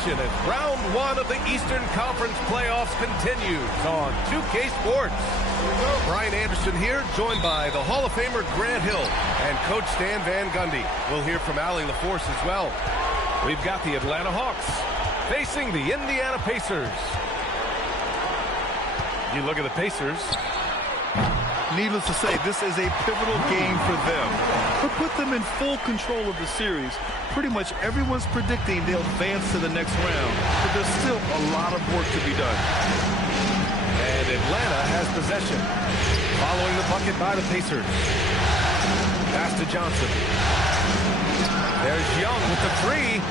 action as round one of the Eastern Conference playoffs continues on 2K Sports. Brian Anderson here, joined by the Hall of Famer Grant Hill and Coach Stan Van Gundy. We'll hear from Allie LaForce as well. We've got the Atlanta Hawks facing the Indiana Pacers. You look at the Pacers. Needless to say, this is a pivotal game for them. To put them in full control of the series, pretty much everyone's predicting they'll advance to the next round, but there's still a lot of work to be done. And Atlanta has possession. Following the bucket by the Pacers. Pass to Johnson. There's Young with the three.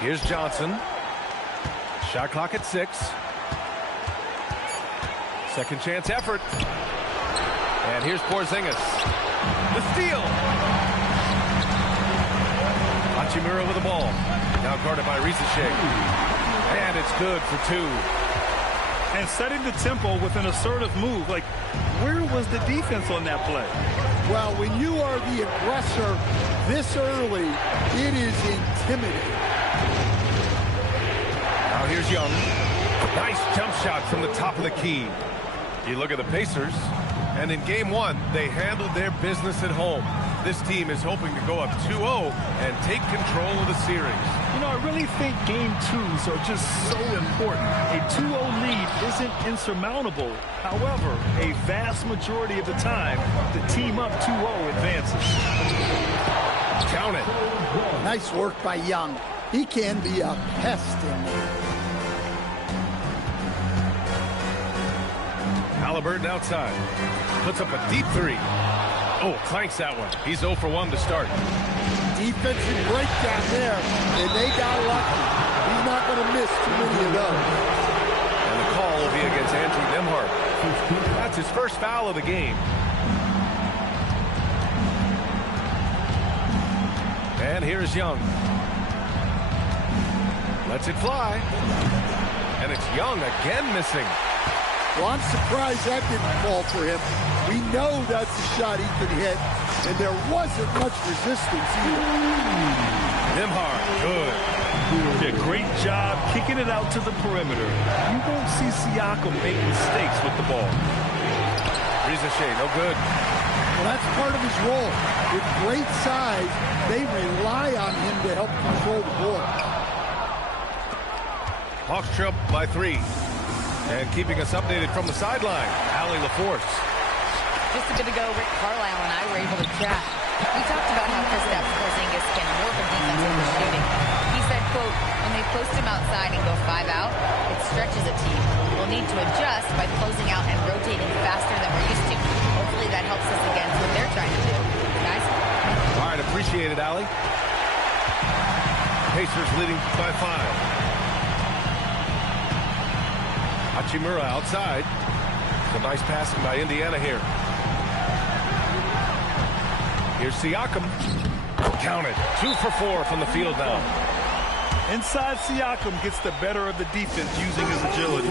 Here's Johnson. Shot clock at 6. Second chance effort. And here's Porzingis. The steal. Hachimura with the ball. Now guarded by Risache. And it's good for 2. And setting the tempo with an assertive move. Like, where was the defense on that play? Well, when you are the aggressor this early, it is intimidating. Now here's Young. Nice jump shot from the top of the key. You look at the Pacers, and in game one, they handled their business at home. This team is hoping to go up 2-0 and take control of the series. You know, I really think game twos are just so important. A 2-0 lead isn't insurmountable. However, a vast majority of the time, the team up 2-0 advances. Count it. Nice work by Young. He can be a pest in there. Halliburton outside. Puts up a deep 3. Oh, clanks that one. He's 0 for 1 to start. Defensive breakdown there, and they got lucky. He's not going to miss too many of those. And the call will be against Andrew Nembhard. That's his first foul of the game. And here's Young. Lets it fly. And it's Young again missing. Well, I'm surprised that didn't fall for him. We know that's a shot he could hit, and there wasn't much resistance either. Nembhard, good. Yeah, great job kicking it out to the perimeter. You won't see Siakam make mistakes with the ball. Risache, no good. Well, that's part of his role. With great size, they rely on him to help control the ball. Hawks trail by 3. And keeping us updated from the sideline, Allie LaForce. Just a bit ago, Rick Carlisle and I were able to chat. We talked about how Kristaps Porzingis can work a defense with the shooting. He said, quote, when they post him outside and go 5 out, it stretches a team. We'll need to adjust by closing out and rotating faster than we're used to. Hopefully that helps us against what they're trying to do. Guys? All right, appreciate it, Allie. Pacers leading by 5. Hachimura outside. Some nice passing by Indiana here. Here's Siakam. Count it. 2 for 4 from the field now. Inside, Siakam gets the better of the defense using his agility,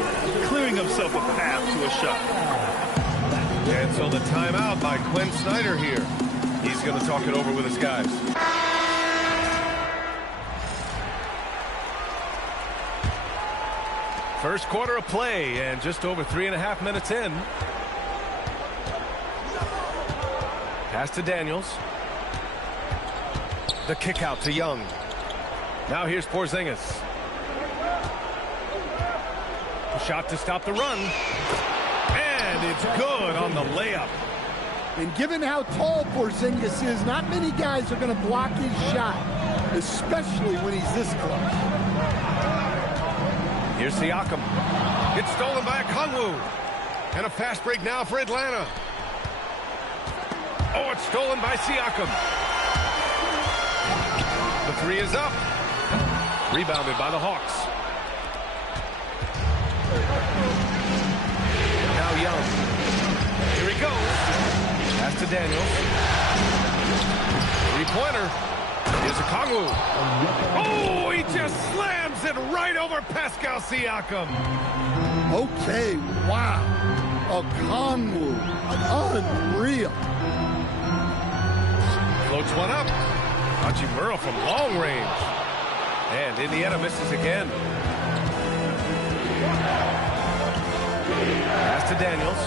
clearing himself a path to a shot. And so the timeout by Quinn Snyder here. He's going to talk it over with his guys. First quarter of play, and just over 3.5 minutes in. Pass to Daniels. The kick out to Young. Now here's Porzingis. A shot to stop the run. And it's good on the layup. And given how tall Porzingis is, not many guys are going to block his shot, especially when he's this close. Here's Siakam. It's stolen by Okongwu. And a fast break now for Atlanta. Oh, it's stolen by Siakam. The 3 is up. Rebounded by the Hawks. Now Young. Here he goes. Pass to Daniels. 3-pointer. Here's Okongwu. Oh, he just slams it right over Pascal Siakam. Okay, wow. Okongwu, unreal. Floats one up. Hachimura from long range. And Indiana misses again. Pass to Daniels.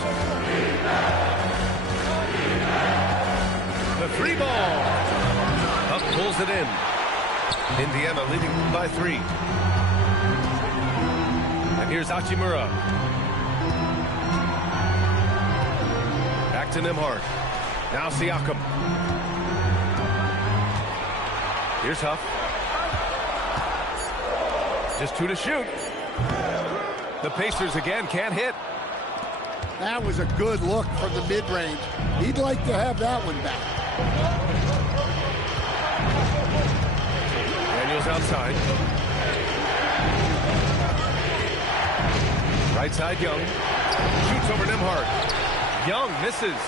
The 3 ball. Up pulls it in. Indiana leading by 3. And here's Hachimura. Back to Nembhard. Now Siakam. Here's Huff. Just 2 to shoot. The Pacers again can't hit. That was a good look from the mid-range. He'd like to have that one back. Daniels outside. Right side, Young. Shoots over Nembhard. Young misses.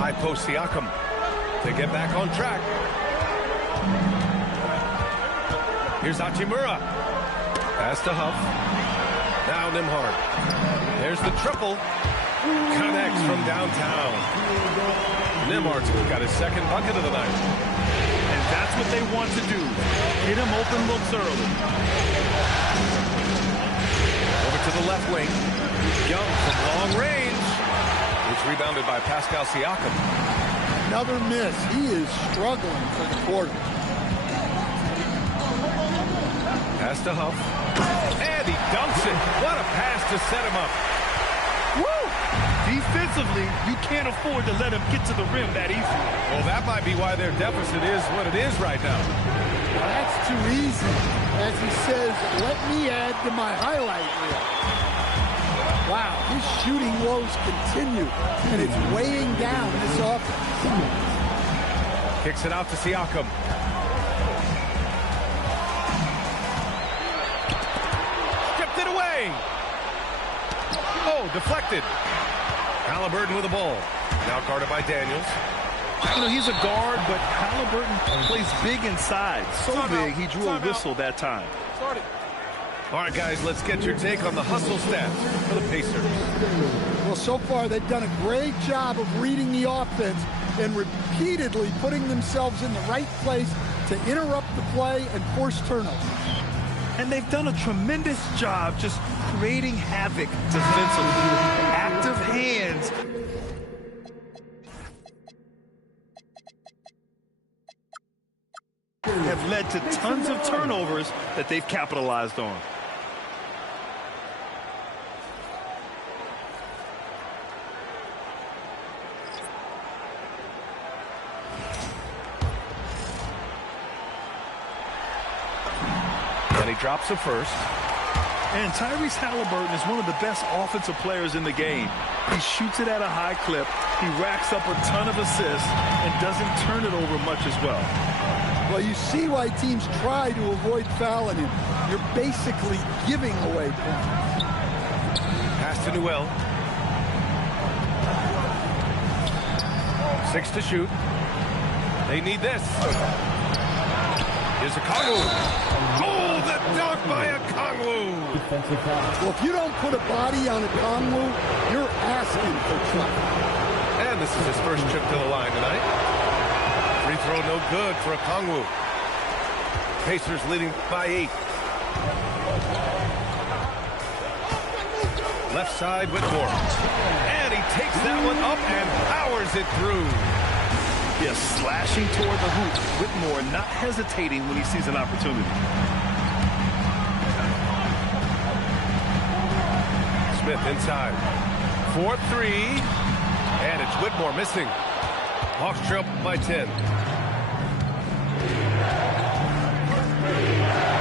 High post Siakam to get back on track. Here's Hachimura. Pass to Huff. Now Nembhard. There's the triple. Connects from downtown. Nembhard's got his second bucket of the night. And that's what they want to do. Get him open looks early. Over to the left wing. Young from long range. It's rebounded by Pascal Siakam. Another miss. He is struggling for the quarter. Pass to Huff. And he dunks it. What a pass to set him up. Woo! Defensively, you can't afford to let him get to the rim that easily. Well, that might be why their deficit is what it is right now. Well, that's too easy. As he says, let me add to my highlight reel. Wow, his shooting woes continue, and it's weighing down this offense. Kicks it out to Siakam. Stripped it away. Oh, deflected. Halliburton with the ball. Now guarded by Daniels. You know, he's a guard, but Halliburton plays big inside. So big, he drew a whistle that time. All right, guys, let's get your take on the hustle stats for the Pacers. Well, so far they've done a great job of reading the offense and repeatedly putting themselves in the right place to interrupt the play and force turnovers. And they've done a tremendous job just creating havoc defensively. Active hands. Have led to tons of turnovers that they've capitalized on. And he drops the first. And Tyrese Halliburton is one of the best offensive players in the game. He shoots it at a high clip. He racks up a ton of assists and doesn't turn it over much as well. Well, you see why teams try to avoid fouling him. You're basically giving away points. Pass to Newell. 6 to shoot. They need this. Here's a Kongwu. Oh, the dunk by a Kongwu. Well, if you don't put a body on a Kongwu, you're asking for trouble. And this is his first trip to the line tonight. Free throw no good for a Kongwu. Pacers leading by 8. Left side, Whitmore. And he takes that one up and powers it through. Yes, slashing toward the hoop. Whitmore not hesitating when he sees an opportunity. Smith inside. 4-3. And it's Whitmore missing. Hawks trail by 10.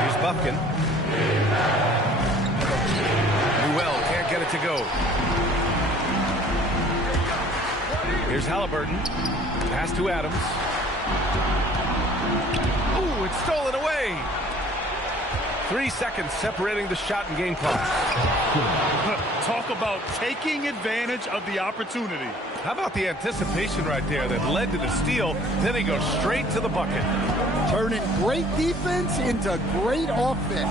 Here's Buffkin. Newell can't get it to go. Here's Halliburton. Pass to Adams. Ooh, it's stolen away. 3 seconds separating the shot and game clock. Talk about taking advantage of the opportunity. How about the anticipation right there that led to the steal? Then he goes straight to the bucket. Turning great defense into great offense.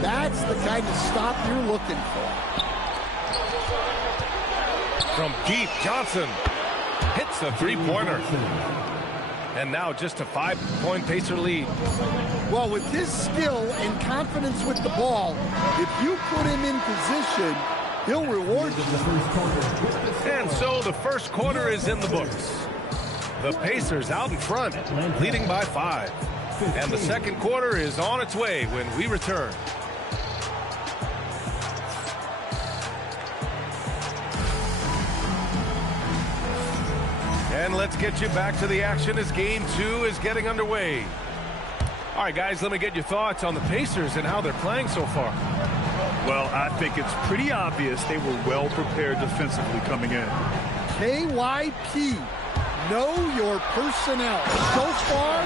That's the kind of stop you're looking for. From deep, Johnson. hits a three-pointer. And now just a 5-point Pacer lead. Well, with his skill and confidence with the ball, if you put him in position, he'll reward you. And so the first quarter is in the books. The Pacers out in front, leading by 5. And the second quarter is on its way when we return. And let's get you back to the action as Game 2 is getting underway. All right, guys, let me get your thoughts on the Pacers and how they're playing so far. Well, I think it's pretty obvious they were well prepared defensively coming in. KYP, know your personnel. So far,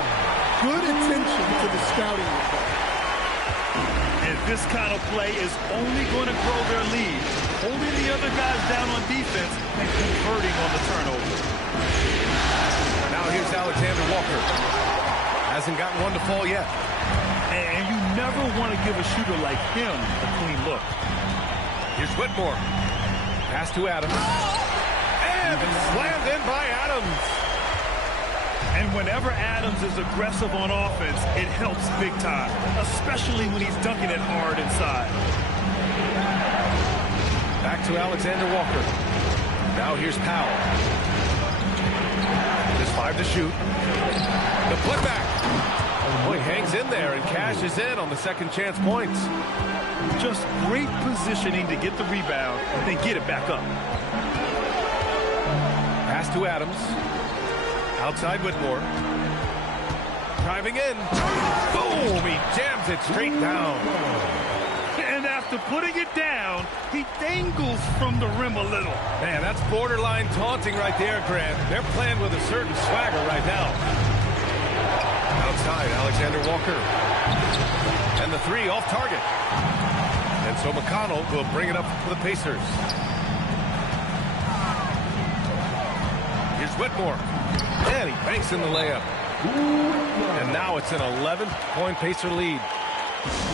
good attention to the scouting report. And this kind of play is only going to grow their lead, holding the other guys down on defense and converting on the turnover. Now here's Alexander Walker. Hasn't gotten one to fall yet. And you never want to give a shooter like him a clean look. Here's Whitmore. Pass to Adams. And it's slammed in by Adams. And whenever Adams is aggressive on offense, it helps big time, especially when he's dunking it hard inside. Back to Alexander Walker. Now here's Powell. Just 5 to shoot. The putback. Boy, hangs in there and cashes in on the second chance points. Just great positioning to get the rebound and then get it back up. Pass to Adams. Outside Whitmore. Driving in. Boom! He jams it straight down. And after putting it down, he dangles from the rim a little. Man, that's borderline taunting right there, Grant. They're playing with a certain swagger right now. Outside, Alexander Walker. And the 3 off target. And so McConnell will bring it up for the Pacers. Here's Whitmore. And he banks in the layup. And now it's an 11-point Pacer lead.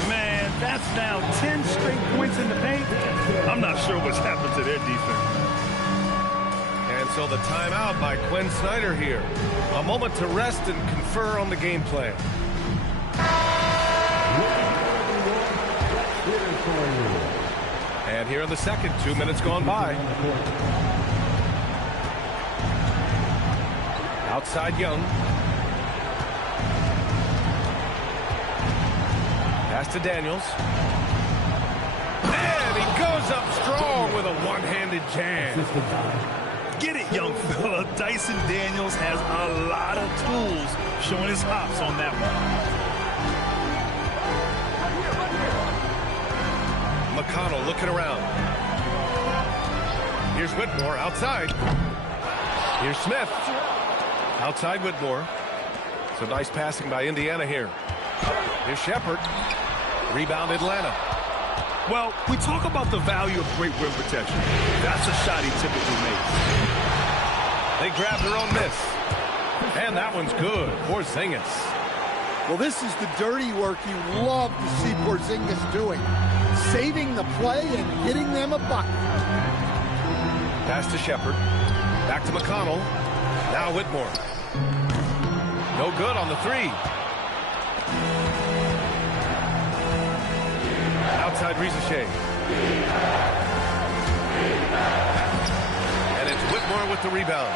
Man, that's now 10 straight points in the paint. I'm not sure what's happened to their defense. And so the timeout by Quinn Snyder here. A moment to rest and confer on the game plan. And here in the second, 2 minutes gone by. Outside Young. Pass to Daniels. And he goes up strong with a one-handed jam. Get it, young fella. Dyson Daniels has a lot of tools, showing his hops on that one. McConnell looking around. Here's Whitmore outside. Here's Smith. Outside Whitmore. So nice passing by Indiana here. Here's Shepard. Rebound Atlanta. Well, we talk about the value of great rim protection. That's a shot he typically makes. They grab their own miss. And that one's good. Porzingis. Well, this is the dirty work you love to see Porzingis doing. Saving the play and getting them a bucket. Pass to Shepard. Back to McConnell. Now Whitmore. No good on the 3. Outside Rizachet. And it's Whitmore with the rebound.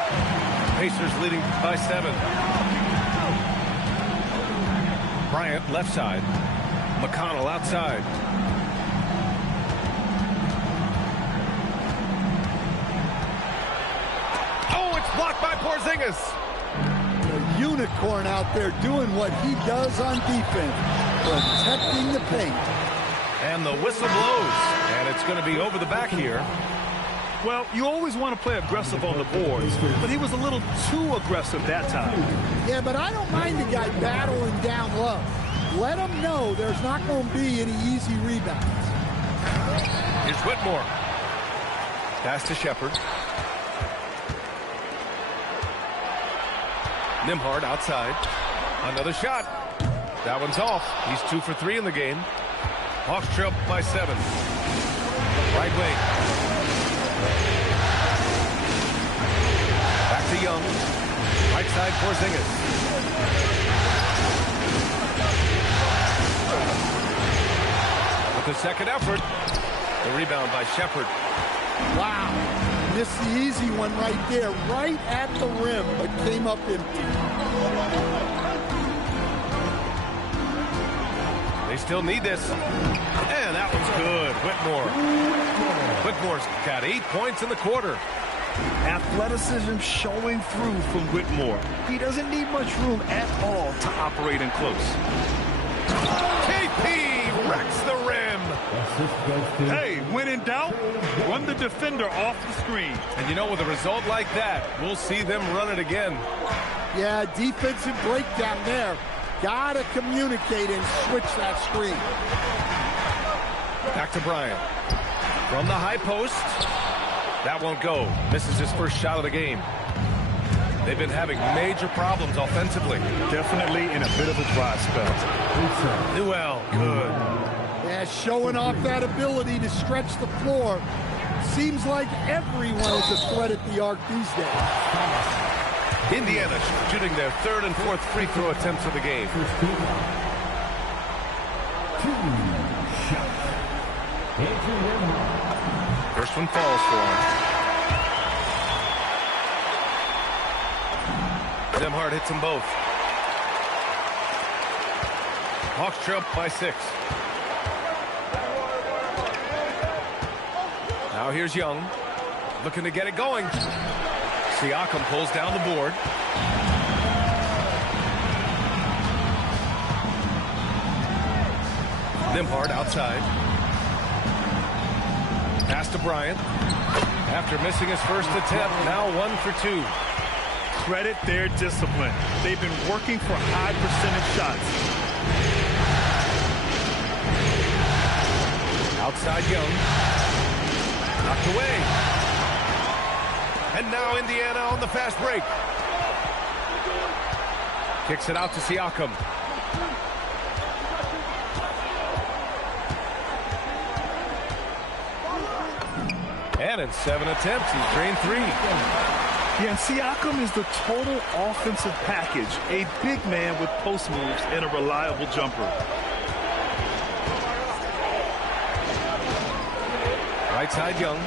Pacers leading by 7. Bryant left side. McConnell outside. Oh, it's blocked by Porzingis. A unicorn out there doing what he does on defense, protecting the paint. And the whistle blows, and it's going to be over the back here. Well, you always want to play aggressive on the boards, but he was a little too aggressive that time. Yeah, but I don't mind the guy battling down low. Let him know there's not going to be any easy rebounds. Here's Whitmore. Pass to Shepard. Nembhard outside. Another shot. That one's off. He's 2 for 3 in the game. Hawks trail by 7. Right wing. Back to to Young. Right side for Zingas. With the second effort, the rebound by Shepard. Wow. Missed the easy one right there, right at the rim, but came up empty. They still need this. And that one's good. Whitmore's got 8 points in the quarter. Athleticism showing through from Whitmore. He doesn't need much room at all to operate in close. KP wrecks the rim. Hey, when in doubt, run the defender off the screen. And you know, with a result like that, we'll see them run it again. Yeah, defensive breakdown there. Gotta communicate and switch that screen. Back to Bryant. From the high post. That won't go. Misses his first shot of the game. They've been having major problems offensively. Definitely in a bit of a dry spell. Newell, good. Yeah, showing off that ability to stretch the floor. Seems like everyone is a threat at the arc these days. Indiana shooting their third and fourth free throw attempts of the game. First one falls for him. Zemhart hits them both. Hawks trail by 6. Now here's Young. Looking to get it going. Siakam pulls down the board. Nembhard outside. Pass to Bryant. After missing his first attempt, now 1 for 2. Credit their discipline. They've been working for high percentage shots. Outside Young. Knocked away. And now Indiana on the fast break. Kicks it out to Siakam. And in 7 attempts, he's drained 3. Yeah, and Siakam is the total offensive package. A big man with post moves and a reliable jumper. Right side Young.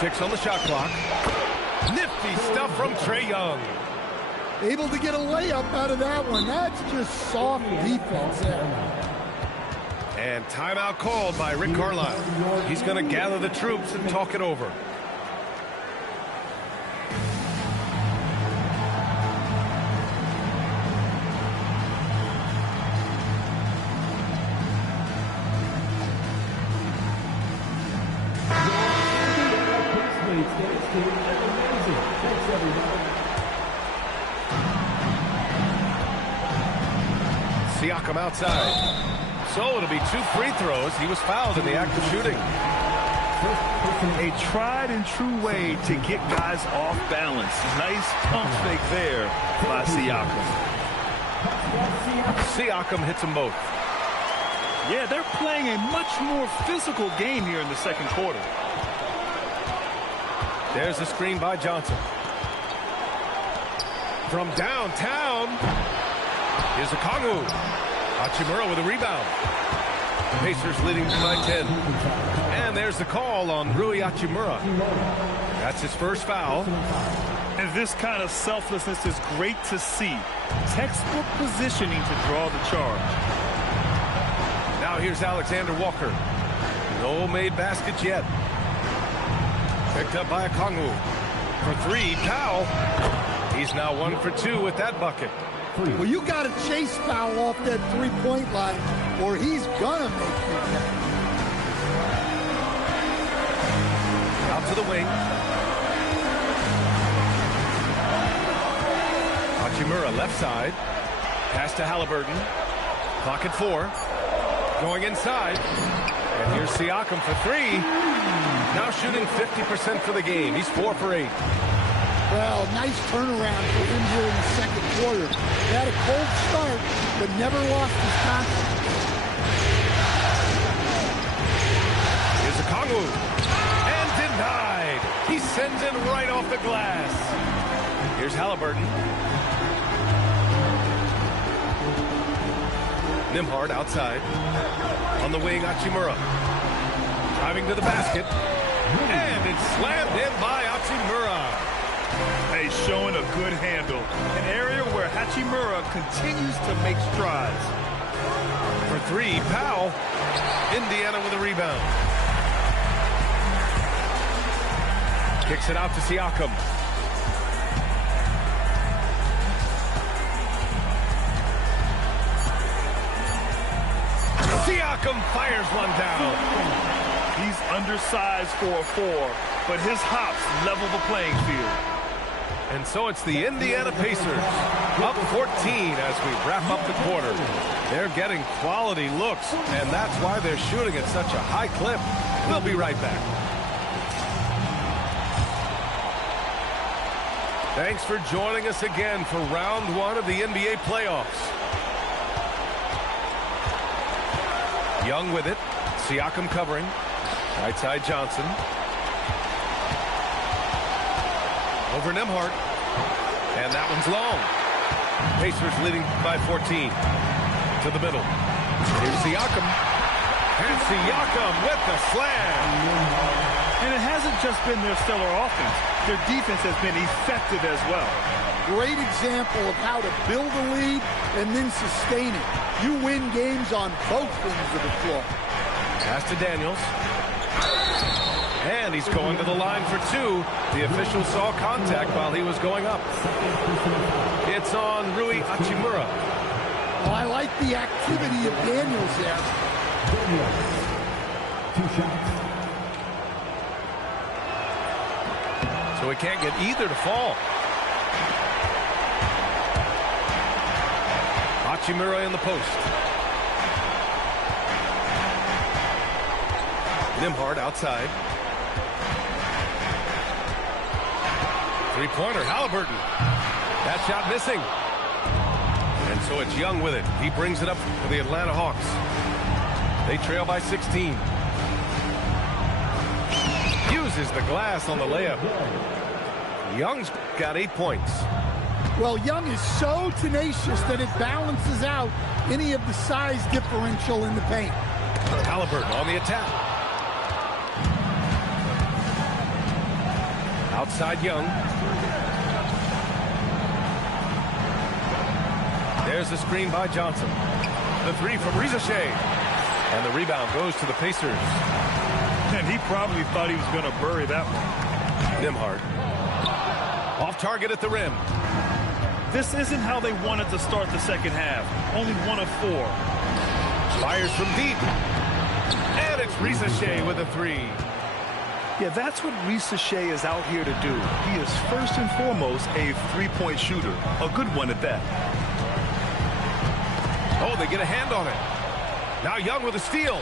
6 on the shot clock. Nifty stuff from Trae Young. Able to get a layup out of that one. That's just soft defense there. And timeout called by Rick Carlisle. He's going to gather the troops and talk it over. Siakam outside. So it'll be 2 free throws. He was fouled in the act of shooting. A tried and true way to get guys off balance. Nice pump fake there by Siakam. Siakam hits them both. Yeah, they're playing a much more physical game here in the second quarter. There's the screen by Johnson. From downtown, here's Okongwu. Hachimura with a rebound. The Pacers leading by 10. And there's the call on Rui Hachimura. That's his first foul. And this kind of selflessness is great to see. Textbook positioning to draw the charge. Now here's Alexander Walker. No made baskets yet. Picked up by Okongwu. For 3, Powell. He's now 1 for 2 with that bucket. Well, you got to chase foul off that three-point line, or he's gonna make you pay. Out to the wing. Hachimura left side. Pass to Halliburton. Clock at 4. Going inside. And here's Siakam for 3. Now shooting 50% for the game. He's 4 for 8. Well, nice turnaround for him here in the second quarter. He had a cold start, but never lost his confidence. Here's Okongwu. And denied. He sends it right off the glass. Here's Halliburton. Nimhard outside. On the wing, Hachimura. Driving to the basket. And it's slammed in by Hachimura. Hey, showing a good handle. An area where Hachimura continues to make strides. For three, Powell. Indiana with a rebound. Kicks it out to Siakam. Siakam fires one down. He's undersized for a 4, but his hops level the playing field. And so it's the Indiana Pacers up 14 as we wrap up the quarter. They're getting quality looks, and that's why they're shooting at such a high clip. We'll be right back. Thanks for joining us again for round one of the NBA playoffs. Young with it. Siakam covering. Right side Johnson. Over Nimhard. And that one's long. Pacers leading by 14. To the middle. Here's Siakam. And Siakam with the slam. And it hasn't just been their stellar offense. Their defense has been effective as well. Great example of how to build a lead and then sustain it. You win games on both ends of the floor. Pass to Daniels. And he's going to the line for two. The official saw contact while he was going up. It's on Rui Hachimura. Well, I like the activity of Daniels there. 2 shots. So he can't get either to fall. Hachimura in the post. Nimhard outside. Three-pointer, Halliburton. That shot missing. And so it's Young with it. He brings it up for the Atlanta Hawks. They trail by 16. Uses the glass on the layup. Young's got 8 points. Well, Young is so tenacious that it balances out any of the size differential in the paint. Halliburton on the attack. Outside Young. There's the screen by Johnson. The three from Rizashea. And the rebound goes to the Pacers. And he probably thought he was going to bury that one. Nimhard. Off target at the rim. This isn't how they wanted to start the second half. Only 1 of 4. Fires from deep. And it's Rizashea with a three. Yeah, that's what Rizashea is out here to do. He is first and foremost a three-point shooter. A good one at that. Oh, they get a hand on it. Now Young with a steal.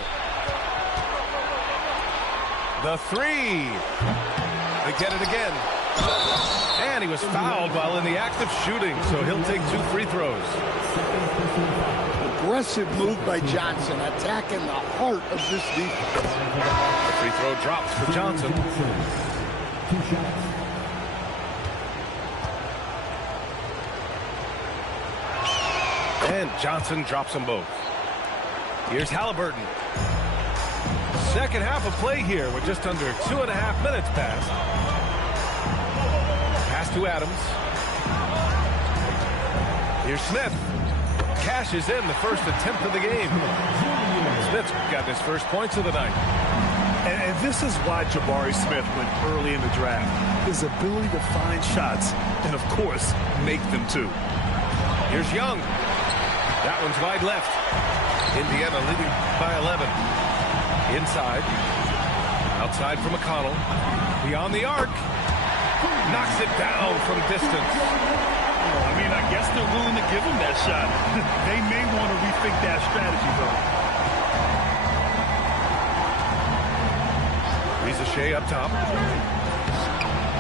The three. They get it again. And he was fouled while in the act of shooting, so he'll take 2 free throws. Aggressive move by Johnson, attacking the heart of this defense. The free throw drops for Johnson. 2 shots. And Johnson drops them both. Here's Halliburton. Second half of play here with just under 2.5 minutes passed. Pass to Adams. Here's Smith. Cashes in the first attempt of the game. Smith's got his first points of the night. And this is why Jabari Smith went early in the draft. His ability to find shots and, of course, make them too. Here's Young. That one's wide left. Indiana leading by 11. Inside. Outside for McConnell. Beyond the arc. Knocks it down from distance. I mean, I guess they're willing to give him that shot. They may want to rethink that strategy, though. Rizashea up top.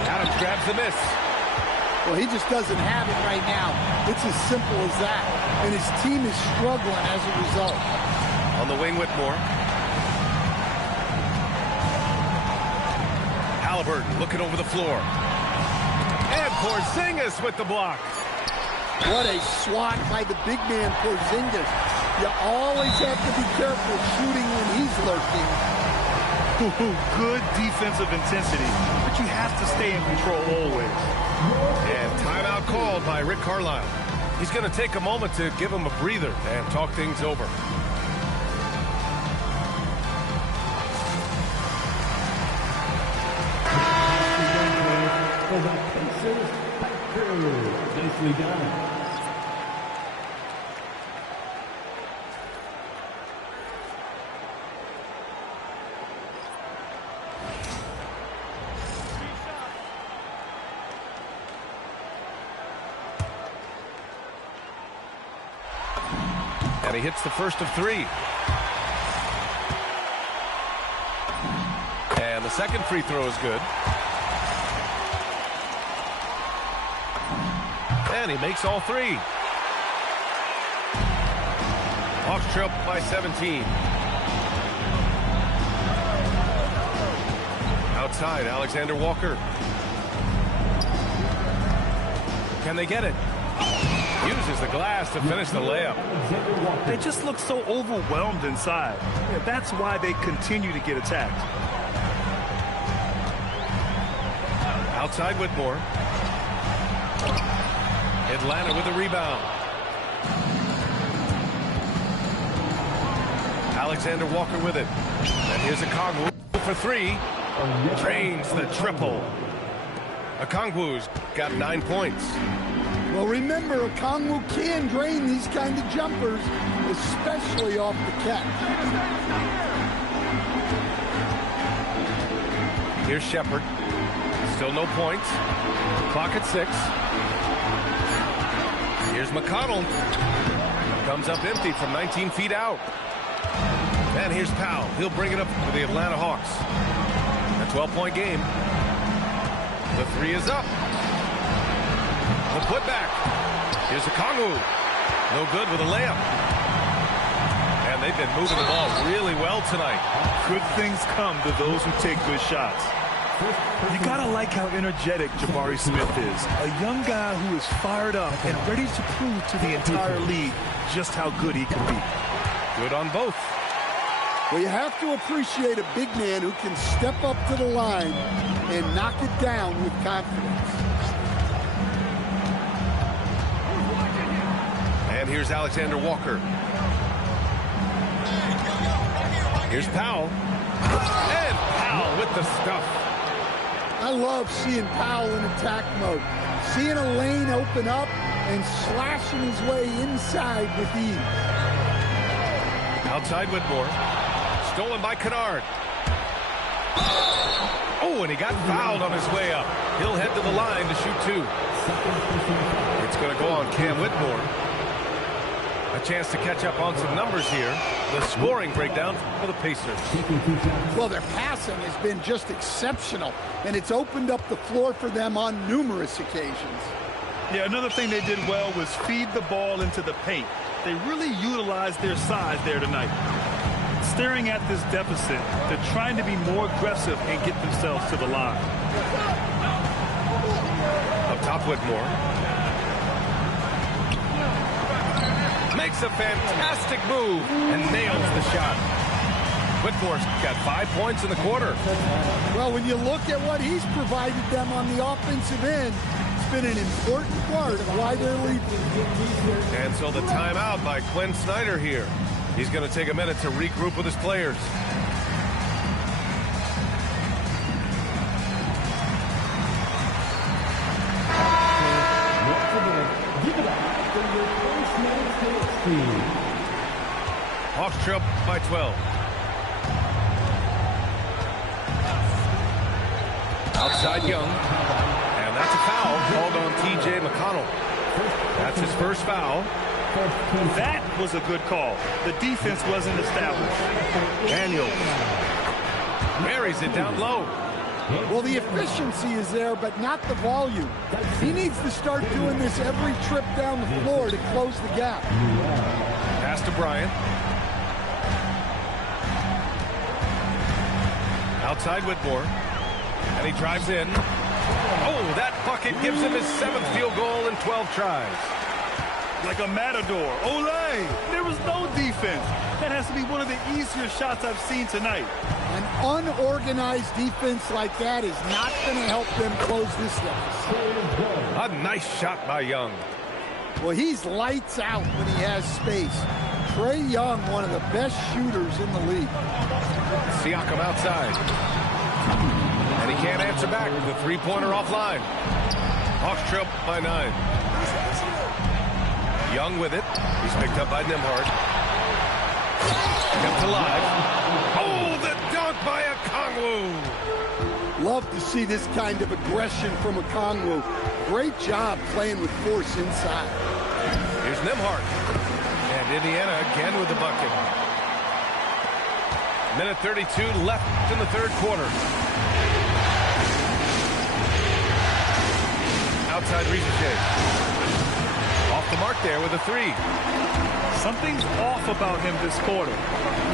Adams grabs the miss. Well, he just doesn't have it right now. It's as simple as that. And his team is struggling as a result. On the wing, Whitmore. Halliburton looking over the floor. And Porzingis with the block. What a swat by the big man Porzingis. You always have to be careful shooting when he's lurking. Good defensive intensity, but you have to stay in control always. And timeout called by Rick Carlisle. He's going to take a moment to give him a breather and talk things over. Nicely done. And he hits the first of three. And the second free throw is good. And he makes all three. Hawks trail by 17. Outside, Alexander Walker. Can they get it? Uses the glass to finish the layup. They just look so overwhelmed inside. Yeah, that's why they continue to get attacked. Outside Whitmore. Atlanta with a rebound. Alexander Walker with it. And here's Okongwu for three. Drains the triple. Okongwu's got 9 points. Well, remember, Okongwu can drain these kind of jumpers, especially off the catch. Here's Shepard. Still no points. Clock at 6. Here's McConnell. Comes up empty from 19 feet out. And here's Powell. He'll bring it up for the Atlanta Hawks. A 12-point game. The three is up. The putback. Here's Okongwu. No good with a layup. And they've been moving the ball really well tonight. Good things come to those who take good shots. You gotta like how energetic Jabari Smith is. A young guy who is fired up and ready to prove to the entire league just how good he can be. Good on both. Well, you have to appreciate a big man who can step up to the line and knock it down with confidence. And here's Alexander Walker. Here's Powell. And Powell with the stuff. I love seeing Powell in attack mode. Seeing a lane open up and slashing his way inside with ease. Outside Whitmore. Stolen by Kennard. Oh, and he got fouled on his way up. He'll head to the line to shoot two. It's going to go on Cam Whitmore. A chance to catch up on some numbers here. The scoring breakdown for the Pacers. Well, their passing has been just exceptional, and it's opened up the floor for them on numerous occasions. Yeah, another thing they did well was feed the ball into the paint. They really utilized their size there tonight. Staring at this deficit, they're trying to be more aggressive and get themselves to the line. Up top, Whitmore. Makes a fantastic move and nails the shot. Whitmore's got 5 points in the quarter. Well, when you look at what he's provided them on the offensive end, it's been an important part of why they're leading. And so the timeout by Quinn Snyder here. He's going to take a minute to regroup with his players. Hawks trail by 12. Outside Young. And that's a foul called on T.J. McConnell. That's his first foul. That was a good call. The defense wasn't established. Daniels buries it down low. Well, the efficiency is there, but not the volume. He needs to start doing this every trip down the floor to close the gap. Pass to Bryant. Outside Whitmore. And he drives in. Oh, that bucket gives him his 7th field goal in 12 tries. Like a matador. Olay! There was no defense. That has to be one of the easier shots I've seen tonight. An unorganized defense like that is not going to help them close this deficit. A nice shot by Young. Well, he's lights out when he has space. Trae Young, one of the best shooters in the league. Siakam outside. And he can't answer back. The three-pointer offline. Hawks trail by 9. Young with it. He's picked up by Nembhard. Kept alive. Oh, the dunk by Okongwu. Love to see this kind of aggression from Okongwu. Great job playing with force inside. Here's Nembhard. And Indiana again with the bucket. Minute 32 left in the third quarter. Outside Rizier. Off the mark there with a 3. Something's off about him this quarter.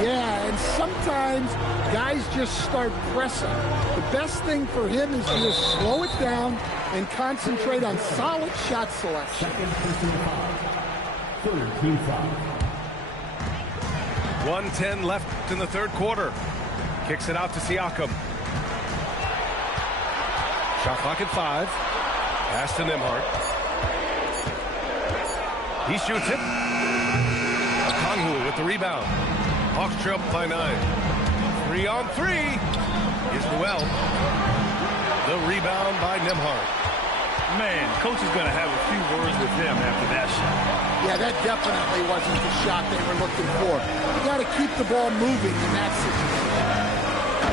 Yeah, and sometimes guys just start pressing. The best thing for him is to just slow it down and concentrate on solid shot selection. Second personal foul. Third team foul. 1:10 left in the third quarter. Kicks it out to Siakam. Shot clock at 5. Pass to Nembhard. He shoots it. Okongwu with the rebound. Hawks trail by 9. 3-on-3. Here's Noel. The rebound by Nembhard. Man, coach is going to have a few words with him after that shot. Yeah, that definitely wasn't the shot they were looking for. You got to keep the ball moving in that situation.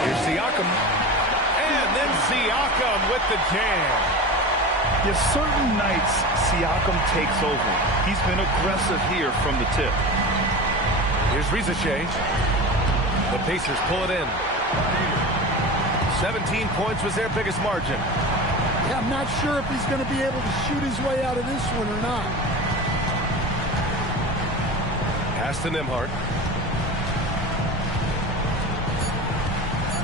Here's Siakam. And then Siakam with the jam. Yes, certain nights Siakam takes over. He's been aggressive here from the tip. Here's Rizier. The Pacers pull it in. 17 points was their biggest margin. Yeah, I'm not sure if he's going to be able to shoot his way out of this one or not. Pass to Nembhard.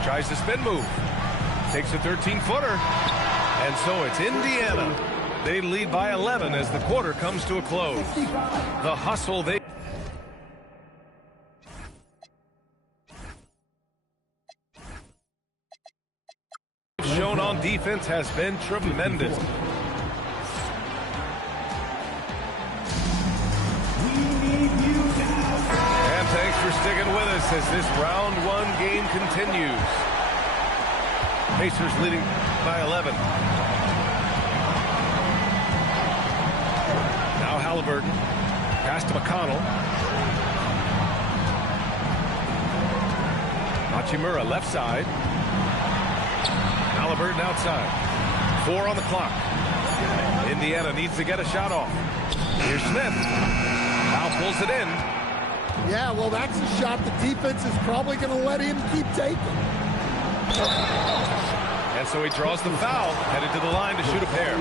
Tries the spin move. Takes a 13-footer. And so it's Indiana. They lead by 11 as the quarter comes to a close. The hustle they... shown on defense has been tremendous. And thanks for sticking with us as this round 1 game continues. Pacers leading by 11. Now Halliburton. Pass to McConnell. Hachimura left side. Halliburton outside. 4 on the clock. Indiana needs to get a shot off. Here's Smith. Now pulls it in. Yeah, well, that's a shot the defense is probably going to let him keep taking. And so he draws the foul, headed to the line to shoot a pair.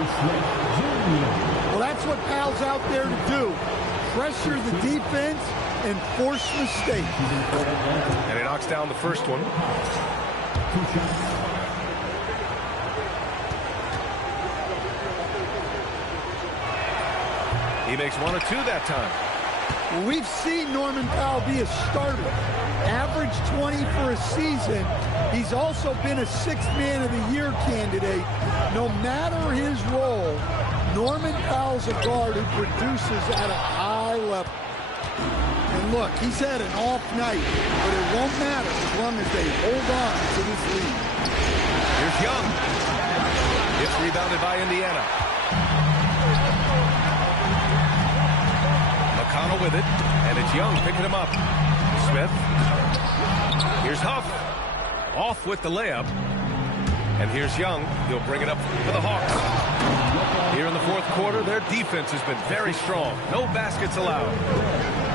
Well, that's what Powell's out there to do. Pressure the defense and force mistakes. And he knocks down the first one. He makes 1 or 2 that time. Well, we've seen Norman Powell be a starter. Average 20 for a season. He's also been a 6th Man of the Year candidate. No matter his role, Norman Powell's a guard who produces at a high level. And look, he's had an off night, but it won't matter as long as they hold on to this lead. Here's Young. It's rebounded by Indiana. McConnell with it, and it's Young picking him up. Smith. Here's Huff. Off with the layup. And here's Young. He'll bring it up for the Hawks. Here in the fourth quarter, their defense has been very strong. No baskets allowed.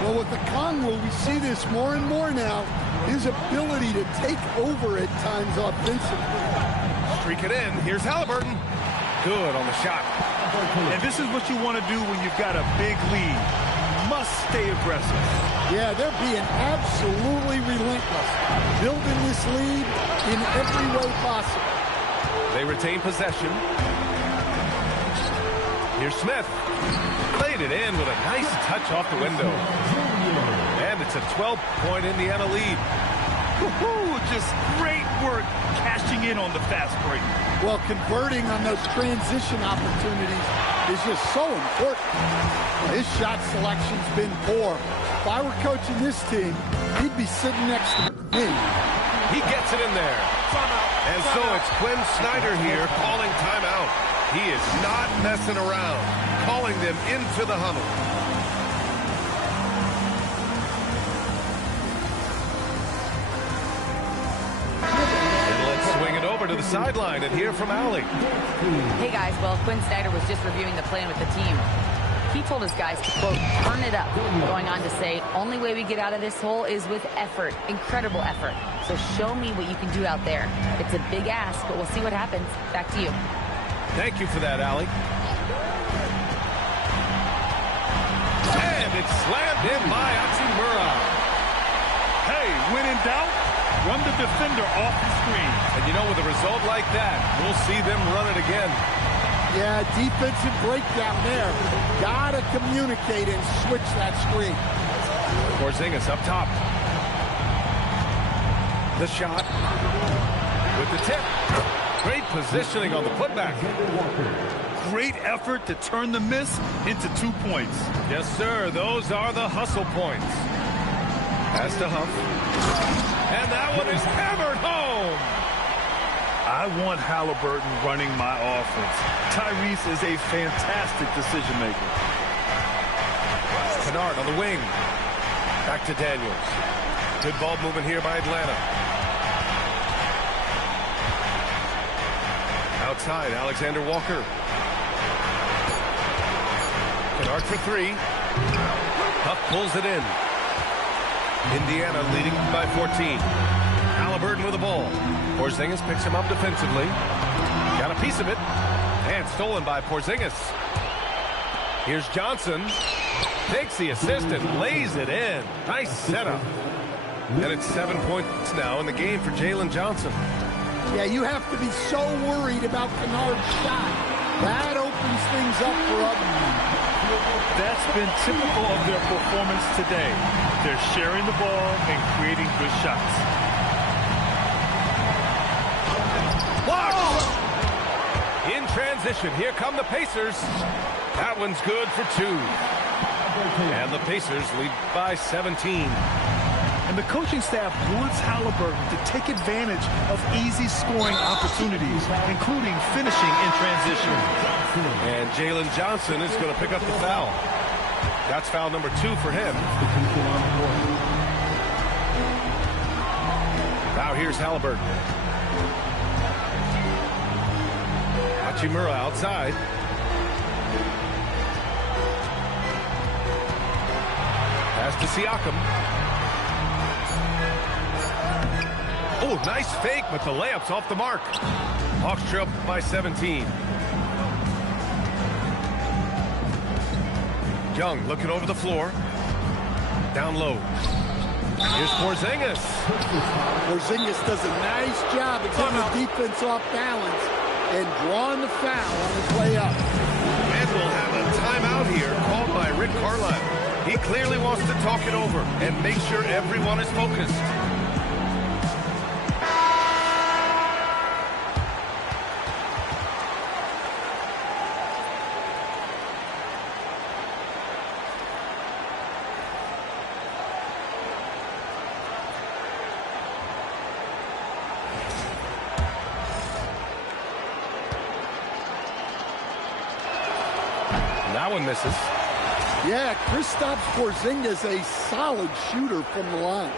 Well, with the Okongwu, we see this more and more now. His ability to take over at times offensively. Streak it in. Here's Halliburton. Good on the shot. And this is what you want to do when you've got a big lead. Must stay aggressive. Yeah, they're being absolutely relentless. Building this lead in every way possible. They retain possession. Here's Smith. Played it in with a nice touch off the window. And it's a 12-point Indiana lead. Just great work cashing in on the fast break. Well, converting on those transition opportunities is just so important. Well, his shot selection's been poor. If I were coaching this team, he'd be sitting next to me. He gets it in there. And so it's Quinn Snyder here calling timeout. He is not messing around, calling them into the huddle. And let's swing it over to the sideline and hear from Allie. Hey guys, well, Quinn Snyder was just reviewing the plan with the team. He told his guys to, quote, turn it up, going on to say, only way we get out of this hole is with effort, incredible effort. So show me what you can do out there. It's a big ask, but we'll see what happens. Back to you. Thank you for that, Allie. And it's slammed in by Hachimura. Hey, when in doubt, run the defender off the screen. And you know, with a result like that, we'll see them run it again. Yeah, defensive breakdown there. Gotta communicate and switch that screen. Porzingis up top. The shot with the tip. Great positioning on the putback. Great effort to turn the miss into 2 points. Yes, sir. Those are the hustle points. Pass to Huff. And that one is hammered home. I want Halliburton running my offense. Tyrese is a fantastic decision maker. Kennard on the wing. Back to Daniels. Good ball movement here by Atlanta. Outside, Alexander Walker. Kennard for three. Huff pulls it in. Indiana leading by 14. Halliburton with the ball. Porzingis picks him up defensively. Got a piece of it. And stolen by Porzingis. Here's Johnson. Takes the assist and lays it in. Nice setup. And it's 7 points now in the game for Jalen Johnson. Yeah, you have to be so worried about Kennard's shot. That opens things up for others. That's been typical of their performance today. They're sharing the ball and creating good shots. Blocked! In transition, here come the Pacers. That one's good for two. And the Pacers lead by 17. And the coaching staff wants Halliburton to take advantage of easy scoring opportunities, including finishing in transition. And Jalen Johnson is going to pick up the foul. That's foul number 2 for him. Now here's Halliburton. Hachimura outside. Pass to Siakam. Oh, nice fake, but the layup's off the mark. Hawks trail by 17. Young looking over the floor. Down low. Here's Porzingis. Porzingis does a nice job of getting the defense off balance and drawing the foul on his way up. And we'll have a timeout here called by Rick Carlisle. He clearly wants to talk it over and make sure everyone is focused. That one misses. Yeah, Kristaps Porzingis, a solid shooter from the line.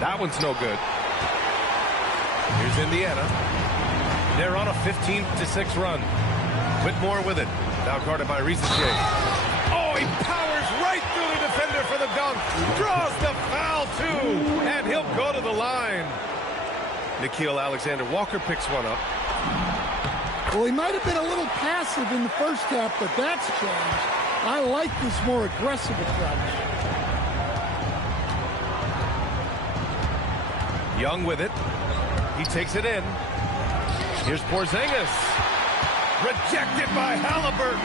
That one's no good. Here's Indiana. They're on a 15-6 run. Whitmore with it. Now guarded by Rizier. Oh, he powers right through the defender for the dunk. Draws the foul, too. And he'll go to the line. Nickeil Alexander-Walker picks one up. Well, he might have been a little passive in the first half, but that's changed. I like this more aggressive approach. Young with it. He takes it in. Here's Porzingis. Rejected by Halliburton.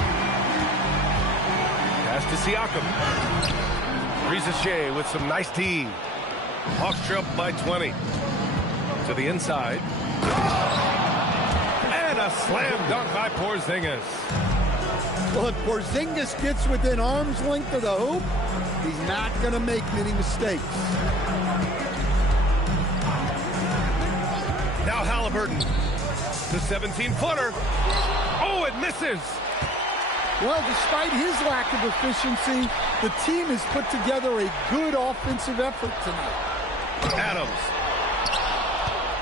Pass to Siakam. Rizachet with some nice D. Hawks trail by 20. To the inside. And a slam dunk by Porzingis. Well, if Porzingis gets within arm's length of the hoop, he's not going to make many mistakes. Now Halliburton. The 17-footer. Oh, it misses. Well, despite his lack of efficiency, the team has put together a good offensive effort tonight. Adams.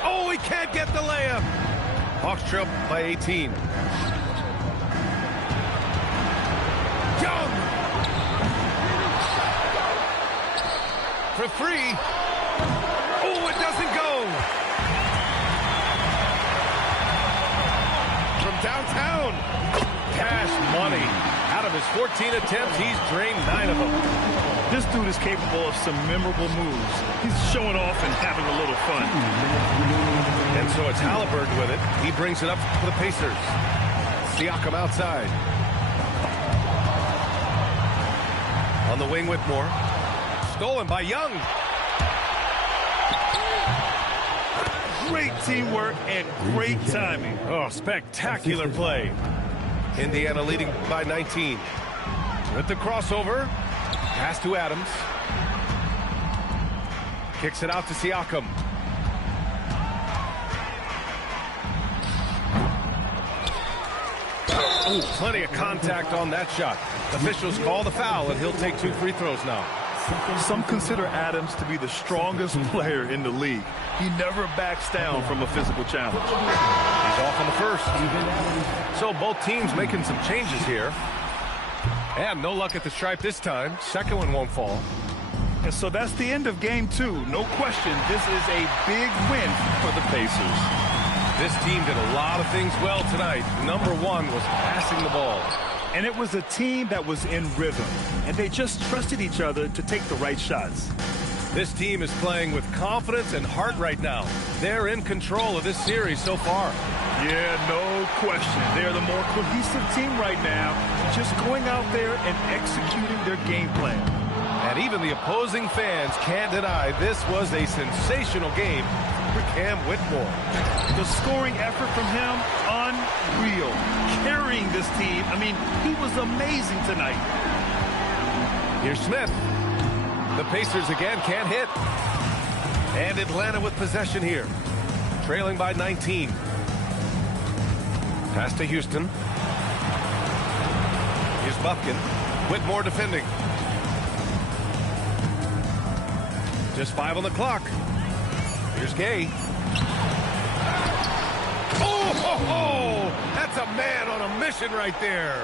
Oh, he can't get the layup. Hawks trail by 18. Young. For three. Oh, it doesn't go. From downtown. Cash money. Out of his 14 attempts, he's drained 9 of them. This dude is capable of some memorable moves. He's showing off and having a little fun. And so it's Halliburton with it. He brings it up for the Pacers. Siakam outside. On the wing, Whitmore. Stolen by Young. Great teamwork and great timing. Oh, spectacular play. Indiana leading by 19. With the crossover. Pass to Adams. Kicks it out to Siakam. Ooh, plenty of contact on that shot. Officials call the foul, and he'll take 2 free throws now. Some consider Adams to be the strongest player in the league. He never backs down from a physical challenge. He's off on the first. So both teams making some changes here. And no luck at the stripe this time. Second one won't fall. And so that's the end of game 2. No question, this is a big win for the Pacers. This team did a lot of things well tonight. Number one was passing the ball. And it was a team that was in rhythm. And they just trusted each other to take the right shots. This team is playing with confidence and heart right now. They're in control of this series so far. Yeah, no question. They're the more cohesive team right now, just going out there and executing their game plan. And even the opposing fans can't deny this was a sensational game for Cam Whitmore. The scoring effort from him, unreal. Carrying this team, I mean, he was amazing tonight. Here's Smith. The Pacers again can't hit. And Atlanta with possession here. Trailing by 19. Pass to Houston. Here's Buffkin. Whitmore defending. Just 5 on the clock. Here's Gay. Oh, that's a man on a mission right there.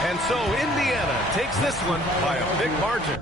And so Indiana takes this one by a big margin.